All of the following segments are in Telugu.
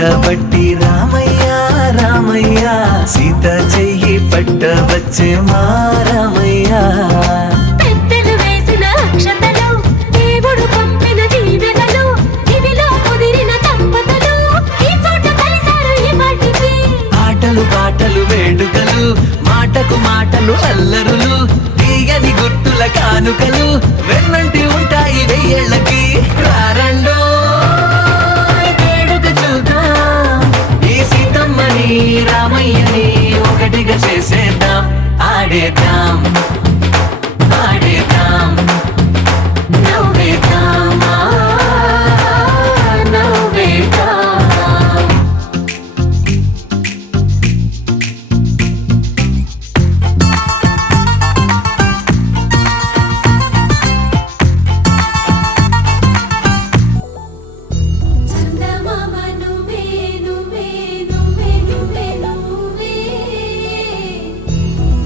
పట్టబట్టి రామయ్య రామయ్య సీత చెయ్యి పట్టవచ్చే మా రామయ్య. పెద్దలు వేసిన అక్షతలు దేవుడు పంపిన దీవెనలు ఇవిలో కుదిరిన దంపతులు ఈ చోట కలిసారు ఈ పాటికి. ఆటలు పాటలు వేడుకలు మాటకు మాటలు అల్లరులు తీయని గుర్తుల కానుకలు వెన్నంటి ఉంటాయి వెయ్యేళ్ళకి. రారండో వేడుక చూద్దాం ఈ సీతమ్మని రామయ్యని ఒకటిగా చేసేద్దాం. ఆడేద్దాం ఆడేద్దాం నవ్వేద్దాం నవ్వేద్దాం. చందమామ నువ్వే నువ్వే నువ్వే నువ్వే నువ్వే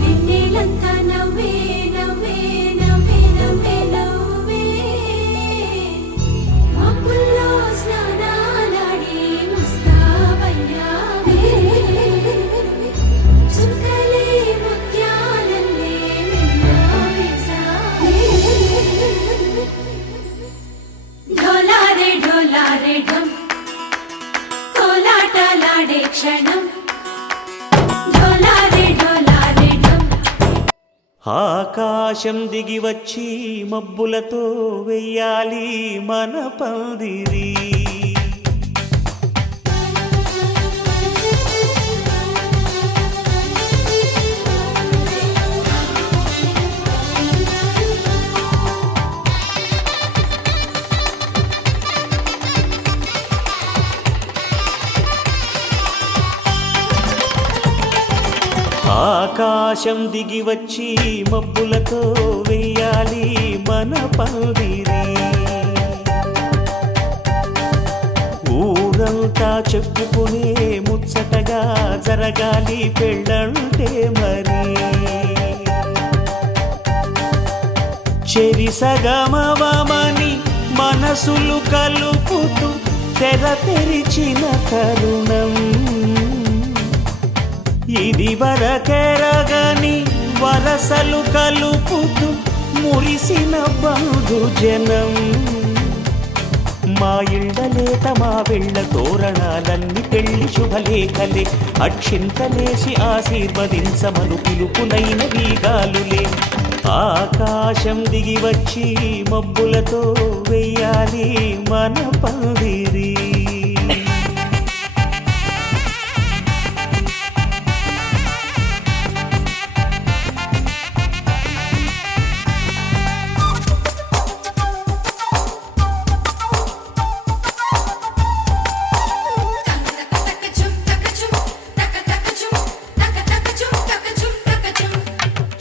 వెన్నెలంతా నవ్వే నవ్వే నవ్వే నవ్వే నవ్వే మబ్బుల్లో స్నానాలాడి ముస్తాబయ్యావే చుక్కలే ముత్యాలల్లే మెన్నావేశావే. ఢోలారే ఢోలారే ఢం కోలాటలాడే క్షణం ఢోలారే ఢోలారే ఢం. ఆకాశం దిగి వచ్చి మబ్బులతో వెయ్యాలి మన పందిరి. ఆకాశం దిగి వచ్చి మబ్బులతో వెయ్యాలి మన పందిరి. ఊరంతా చెప్పుకునే ముచ్చటగా జరగాలి పెళ్ళంటే మరి. చెరి సగమవమని మనసులు కలుపుతూ తెర తెరిచిన తరుణం ఇది వరకెరగని వరసలు కలుపుతూ మురిసిన బంధుజనం. మా ఇళ్ళలేత మా వెళ్ళ తోరణాలన్నీ పెళ్లి శుభలేఖలే అక్షింతలేసి ఆశీర్వదించమను పిలుపులైన వీగాలులే. ఆకాశం దిగి వచ్చి మబ్బులతో వెయ్యాలి మన పందిరి.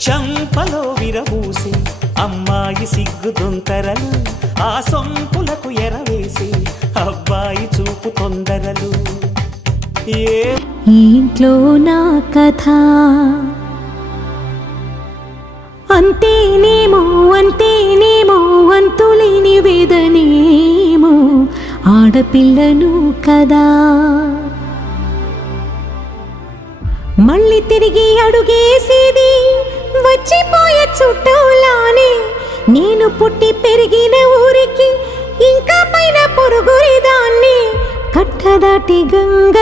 చంపలో విరబూసి అమ్మాయి సిగ్గు దొంతరలు ఆ సొంపులకు ఎరవేసి అబ్బాయి చూపు తొందరలు. ఈ ఇంట్లో నా కథ అంతేనేమో అంతేనేమో అంతులేని వేదనేమో ఆడపిల్లను కదా. మళ్ళీ తిరిగి అడుగేసేది వచ్చిపోయే చుట్టూలానే. నేను పుట్టి పెరిగిన ఊరికి ఇంకా పైన పొరుగురిదాన్ని కట్టదాటి గంగ.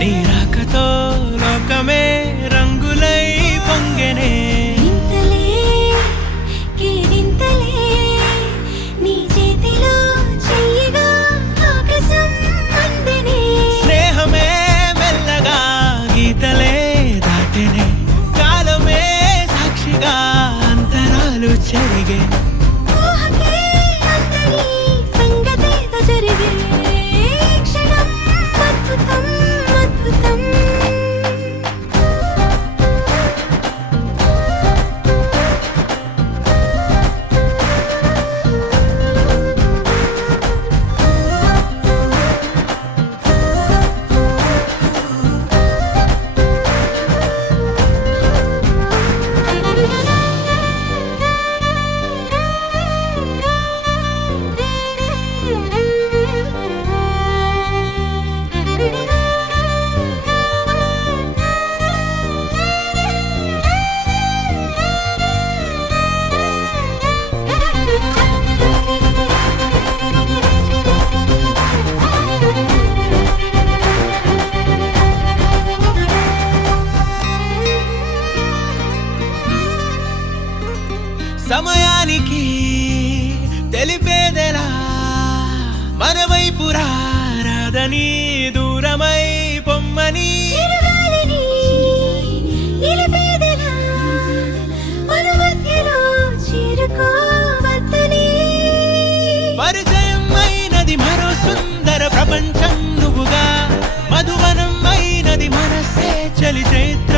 నీ రాకతో లోకమే రంగులై పొంగెనే. నీ చేతిలో చెయ్యగా ఆకాశం అందెనే. స్నేహమే మెల్లగా గీతలే దాటెనే. కాలమే సాక్షిగా అంతరాలు చెరిగే. సంగతేదో జరిగే క్షణం అద్భుతం అద్భుతం. సమయానికి తెలిపేదెలా మన వైపు రాదని దూరమై పొమ్మని చిరుగాలిని నిలిపేదెలా మన మధ్యలో చేరుకోవద్దని పరిచయం అయినది మరో సుందర ప్రపంచం నువ్వుగా మధువనం అయినది మనసే చలి చైత్ర